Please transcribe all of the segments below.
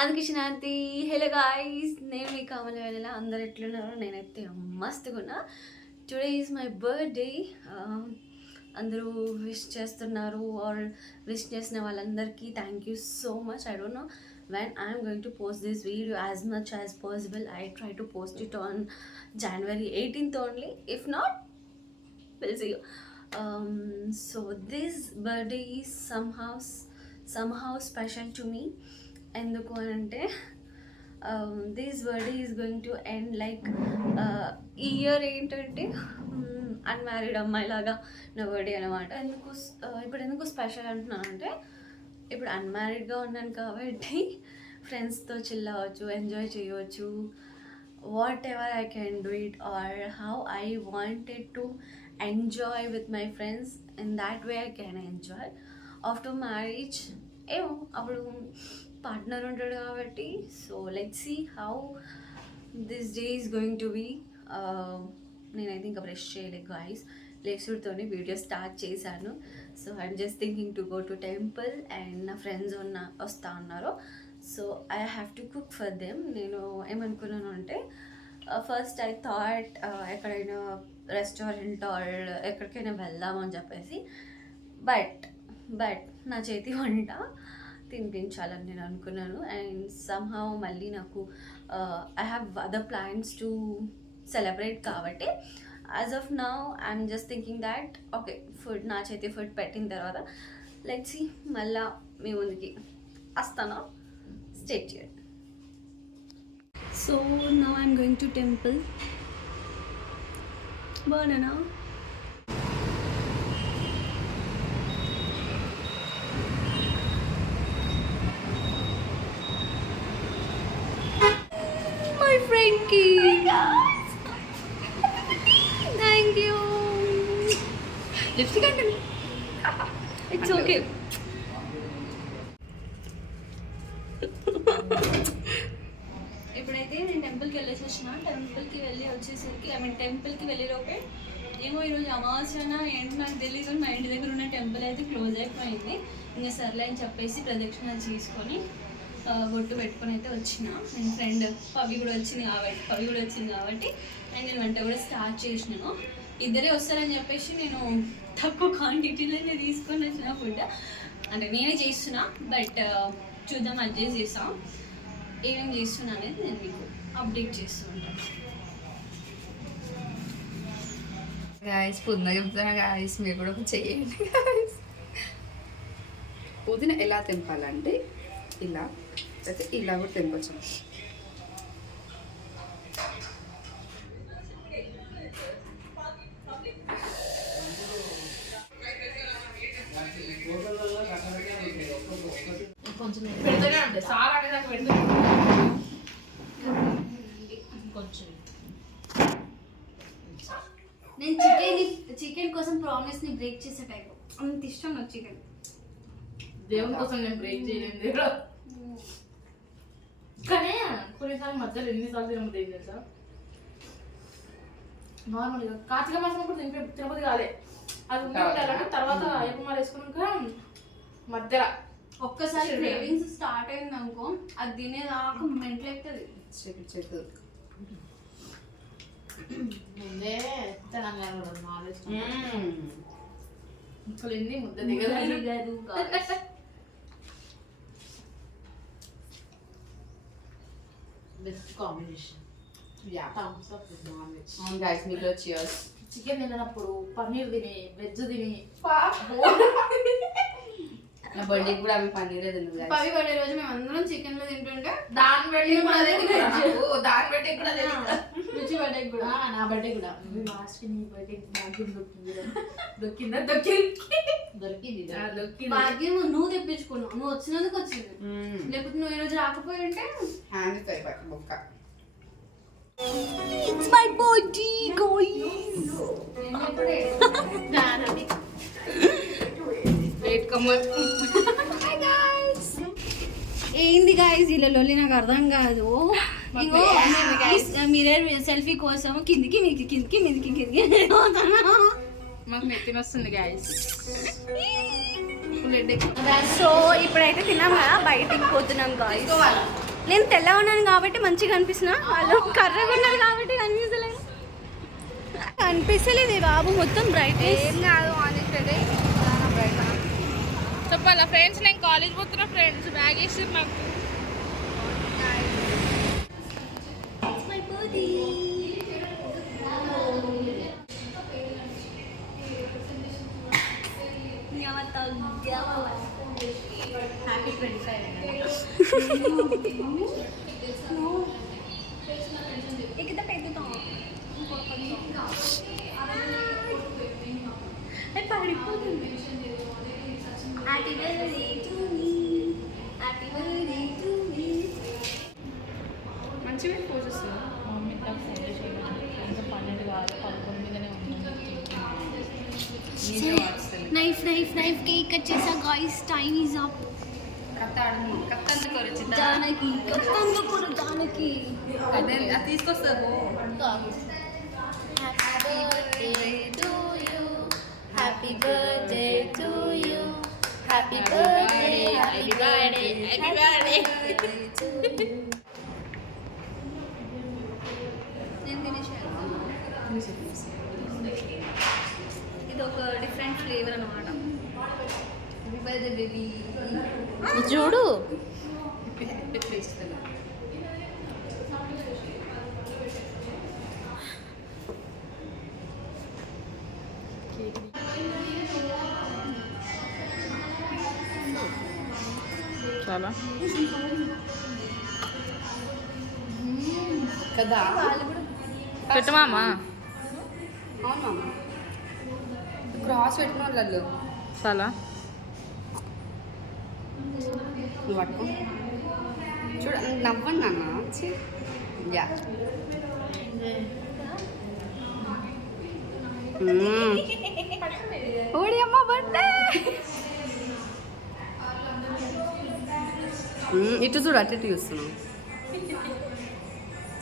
అందుకే శాంతి. Hello guys, నేను మీ కామల వెళ్ళా. అందరు ఎట్లున్నారు? నేనైతే మస్తుగా ఉన్నా. Today is my birthday. అందరూ విష్ చేస్తున్నారు ఆర్ విష్ చేసిన వాళ్ళందరికీ thank you so much. I don't know when I'm going to post this video. As much as possible I try to post it on January 18th only. If not, we'll see you. So this birthday is somehow special to me. ఎందుకు అంటే this birthday is going to end like ఈ year ఏంటంటే unmarried అమ్మాయిలాగా నా birthday అనమాట. ఇప్పుడు ఎందుకు special అంటున్నాను అంటే, ఇప్పుడు అన్మ్యారీడ్గా ఉన్నాను కాబట్టి ఫ్రెండ్స్తో చిల్ అవ్వచ్చు, ఎంజాయ్ చేయవచ్చు. Whatever I can do it or how I wanted to enjoy with my friends, in that way I can enjoy. After marriage ఏమో అప్పుడు పార్ట్నర్ ఉంటాడు కాబట్టి. So let's see how this day is going to be. నేనైతే ఇంకా brush చేయలేదు guys, లేసుడితోనే video start చేశాను. So I'm just thinking to go to temple and నా ఫ్రెండ్స్ వస్తా ఉన్నారు. So I have to cook for them. నేను ఏమనుకున్నాను అంటే, ఫస్ట్ ఐ థాట్ ఎక్కడైనా రెస్టారెంట్ ఆర్ ఎక్కడికైనా వెళ్దామని చెప్పేసి, బట్ నా చేతి వంట తినిపించాలని నేను అనుకున్నాను. అండ్ సమ్హౌ మళ్ళీ నాకు I have other plans to celebrate కాబట్టి as of now I'm just thinking that okay, food నా చేతి ఫుడ్ పెట్టిన తర్వాత లెట్స్ సీ మళ్ళా మీ ముందుకి వస్తాను. స్టే చేయండి. So now I'm going to temple. బాగున్నానా? Frankie, thank you. Lipstick and it's okay. ఇప్పుడైతే నేను టెంపుల్కి వెళ్ళేసి వచ్చిన. టెంపుల్కి వచ్చేసరికి టెంపుల్కి వెళ్ళేలోపే ఏమో ఈరోజు అమావాస్యన ఏంటి నాకు తెలీదు, మా ఇంటి దగ్గర ఉన్న టెంపుల్ అయితే క్లోజ్ అయిపోయింది. ఇంకా సర్లే అని చెప్పేసి ప్రదక్షిణాలు చేసుకొని బొట్టు పెట్టుకొని అయితే వచ్చిన. నేను ఫ్రెండ్ పవి కూడా వచ్చింది కాబట్టి అండ్ నేను వంట కూడా స్టార్ట్ చేసినాను. ఇద్దరే వస్తారని చెప్పేసి నేను తక్కువ క్వాంటిటీలోనే తీసుకొని వచ్చిన ఫుడ్. అంటే నేనే చేస్తున్నా, బట్ చూద్దాం అడ్జస్ట్ చేస్తాం. ఏమేమి చేస్తున్నా అనేది నేను మీకు అప్డేట్ చేస్తూ ఉంటాను. గాయస్ పుదీనా చెప్తాను గాయస్, మీరు కూడా చేయండి గాయస్. పుదీనా ఎలా తెంపాలంటే ఇలా, అయితే ఇలా కూడా తెంపచ్చు. నేను చికెన్ కోసం ప్రామిస్ ని బ్రేక్ చేసే టైప్. అంత ఇష్టం నాకు చికెన్. దేవుని కోసం నేను బ్రేక్ చేయలేదు కానీ కొన్నిసార్లు మధ్యలో ఎన్నిసార్లు తినబుద్ధి ఏం తెలుసా, నార్మల్గా కార్తీక మాసం కూడా తినబుద్ధి కాలే. అది ఉండాలంటే తర్వాత అయ్యప్పమాల వేసుకున్నాక మధ్యలో ఒక్కసారి క్రేవింగ్స్ స్టార్ట్ అయింది అనుకో, అది తినేదాకా మెంటల్ అవుతుంది. ముందే ఇంకా ఎన్ని ముద్ద దిగదు. Best combination. Thums Up with non veg. అవును గైస్, మీకు చియర్స్. చికెన్ తినప్పుడు పన్నీర్ తిని, వెజ్ తిని, నా బర్త్డే కూడా ఆమె పన్నీరే తింది. పవి బర్త్డే రోజు మేము అందరం చికెన్ లో తింటుంటే దాని బర్త్డే కూడా దాని బర్త్డే కూడా రుచి బర్త్డే కూడా, నా బర్త్డే కూడా. లాస్ట్ నీ బర్త్డే భాగ్యం దొరికింది. భాగ్యం నువ్వు తెప్పించుకున్నావు, నువ్వు వచ్చినందుకు వచ్చింది. లేకపోతే నువ్వు ఈ రోజు రాకపోయి ఉంటే హ్యాండ్ అయిపోయి బొక్క. It's my birthday, guys. Hi guys. ఏంది గాయస్ ఇలా లొల్లి నాకు అర్థం కాదు. ఇంకో మిర్రర్ సెల్ఫీ కోసం కిందికి మీదికి మాకు నెత్తిన వస్తుంది గాయస్. సో ఇప్పుడైతే తిన్నాం కదా, బయటికి పోతున్నాం గాయస్. నేను తెల్లగా ఉన్నాను కాబట్టి మంచిగా కనిపిస్తున్నా, వాళ్ళు కర్రగా ఉన్నారు కాబట్టి కనిపిస్తలేదు. కనిపిస్తలేదు బాబు, మొత్తం బ్రైట్. ఏం కాదు ఆన్ చేస్తే బ్రైట్. చెప్పాలా ఫ్రెండ్స్, నేను కాలేజ్ పోతున్నా ఫ్రెండ్స్, బ్యాగ్ వేసి నాకు హ్యాపీ 25. ఇక్కడ పెద్దతాం పడిపోతుంది. Happy birthday to me, happy birthday to me. మంచిగా పోజ్ వస్తుంది. Knife knife knife cake cut చేసా guys, time is up. Janaki కత్తంతో కూడా జానకి తీసుకొస్తాను. Happy birthday to you, happy birthday, happy birthday, happy birthday. నేను తినేసాను. ఇది ఒక డిఫరెంట్ ఫ్లేవర్ అన్నమాట. బేబీ చూడు, చాలా కదా. పెట్టమామా అవును మామ, క్రాస్ పెట్టిన వాళ్ళు చాలా నువ్వు పట్టుకో. చూడ నవ్వండి నాన్న. యా ఓడి అమ్మ బర్త్డే. ఇటు చూడు, అటు ఇటు చూస్తున్నావు.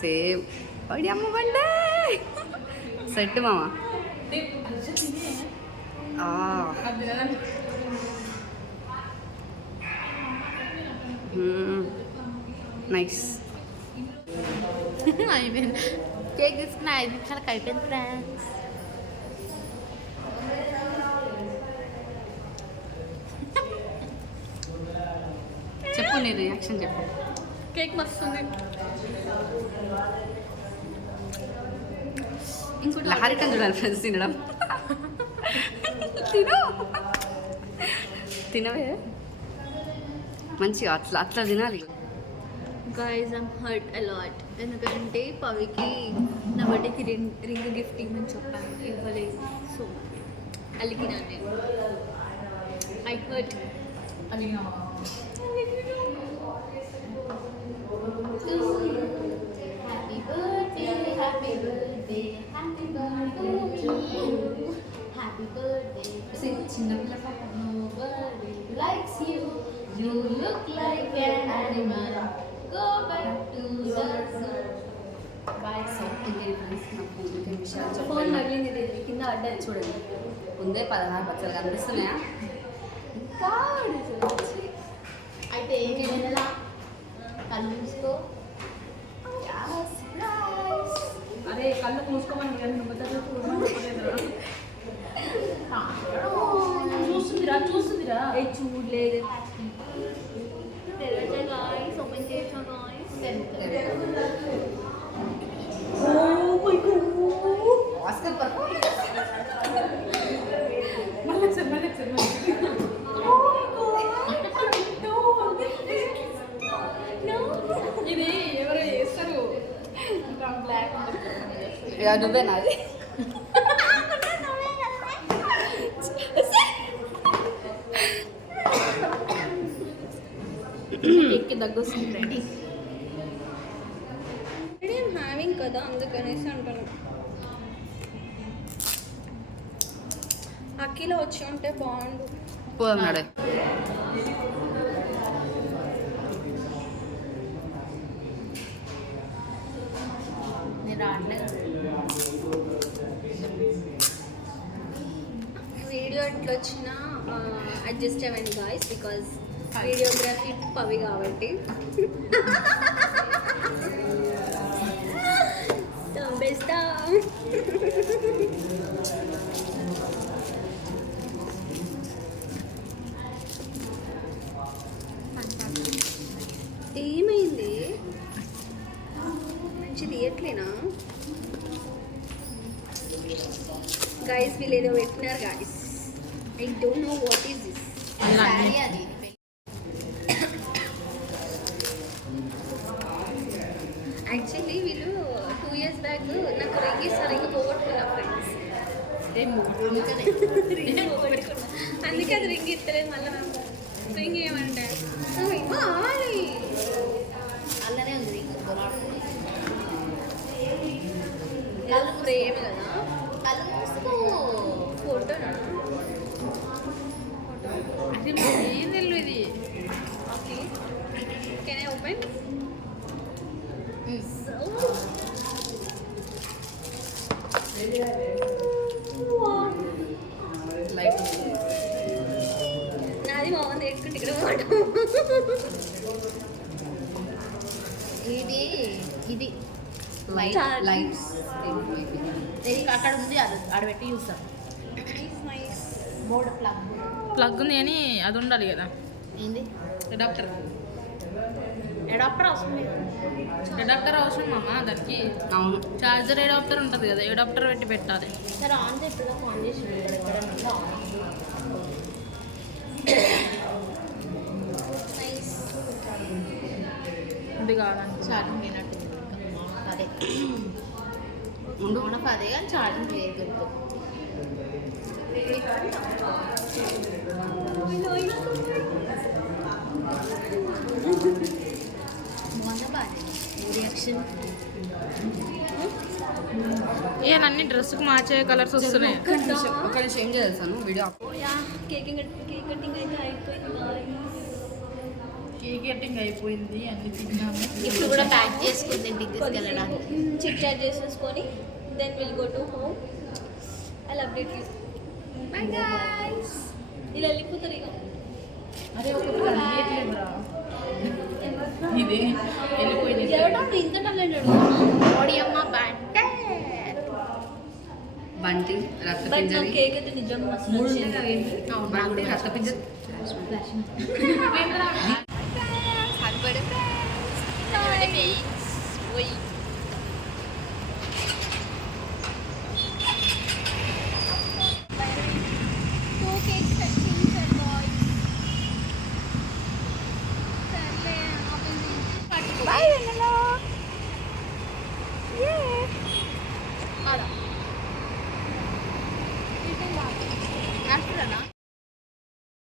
సేమ్ ఓడి అమ్మ బర్త్డే. సెట్ మామ. నైస్. అయిపోయింది. కేక్ తీసుకున్న 5 నిమిషాలకు అయిపోయింది ఫ్రెండ్స్. చెప్పు నీ రియాక్షన్ చెప్పు. కేక్ మస్తుంది. ఇంకోటి లహరికం చూడాలి ఫ్రెండ్స్ తినడం. తిను తినవే మంచిగా, అట్లా అట్లా తినాలి. గైజ్ ఐమ్ హర్ట్ అలాట్, ఎందుకంటే పవికి నా బర్త్డేకి రింగ్ గిఫ్ట్ ఇవ్వమని చెప్పాను, ఇవ్వలేదు. సో అలిగినాను నేను. I hurt. Happy birthday, happy birthday, happy birthday to you, happy birthday. చిన్నపిల్ల Nobody likes you. You look like an animal. Go back to the zoo. Bye. Phone నగిలింది కింద అడ్డాయి చూడండి. ముందే 16 బచ్చలు కనిపిస్తున్నాయా? ఇంకా అయితే ఏం చేయాలా? కళ్ళు మూసుకో. అరే కళ్ళు మూసుకోమని చూస్తుందిరా. చూడలేదు. తెరచా గాయ్స్, ఓపెన్ చేసా గాయ్స్. Oscar performance. ఇది ఎవరో చేస్తారు. బ్లాక్ నువ్వే నాది. ఎక్కి దగ్గొస్తుంది ఫ్రెండ్. ఐఎమ్ హ్యావింగ్ కదా, అందుకనేసి అంటాను. అఖిల వచ్చి ఉంటే బాగుండు. పోన్నాడే. నేను రావట్లేదు. వీడియో ఎట్లా వచ్చినా అడ్జస్ట్ అవ్వండి గాయస్, బికాజ్ వీడియోగ్రఫీ పవి కాబట్టి చంపేస్తాం. ఏమైంది మంచి తీయట్లేనా గైస్? వీళ్ళు ఏదో పెట్టినారు guys. I don't know what is this. Sari అది యాక్చువల్లీ వీళ్ళు 2 years బ్యాక్ నాకు రింగ్ ఇస్తారు, రింగ్ పోగొట్టుకున్నా ఫ్రెండ్స్. రింగ్ పోగొట్టుకున్నా, అందుకే అది రింగ్ ఇస్తలేదు. మళ్ళీ రింగ్ ఏమంటే అలానే ఉంది ఫ్రేమ్ కదా, అది మూసుకో. ఫోటో ఏం తెలియదు ఇది. Okay, can I open? Light నాది బాగుంది, ఎట్టుకుంటే ఇక్కడ ఫోటో. ఇది ఇది లైట్ Charging. లైట్స్ అక్కడ ఉంది, అది ఆడబెట్టి చూస్తాం. నైస్. బోర్డు ప్లగ్ ప్లగ్ ఉంది కానీ అది ఉండాలి కదా. ఏంది అడాప్టర్ అడాప్టర్ అవసరం లేదు. అడాప్టర్ అవసరం అమ్మా దానికి. అవును చార్జర్ అడాప్టర్ ఉంటుంది కదా, అడాప్టర్ పెట్టి పెట్టాలి. సరే ఆన్ చేస్తుందా? ఆన్ చేసి నైస్. ఇది కావాలని ఛార్జింగ్ లేనట్టు అదే ఉండు మనకు అదే కానీ ఛార్జింగ్ లేదు. మొన్న బాగా రియాక్షన్ ఏ అన్ని డ్రెస్కి మార్చే కలర్స్ వస్తున్నాయి. ఒక నిమిషం ఏం చేస్తాను వీడియో కేక్ కటింగ్ అయితే అయిపోయింది guys. కేక్ కటింగ్ అయిపోయింది, అన్ని తిన్నాము. ఇప్పుడు కూడా ప్యాక్ చేసుకుంది ఇంటికి తీసుకెళ్ళడానికి. చిట్ చాట్ చేసేసుకొని then will go to home. I update you. Bye guys. ఇలా వెళ్ళిపోతారు ఇక. అరే ఒకటి కనిపించట్లేదురా. ఇది వెళ్ళిపోయింది. ఎవడో ఇంత టాలెంటెడ్ బాడీ అమ్మ బ్యాటే బంటి బట్ నా రక్తపింజరి కేక్ అయితే నిజంగా మస్తు నచ్చింది. బంటి రక్తపింజరి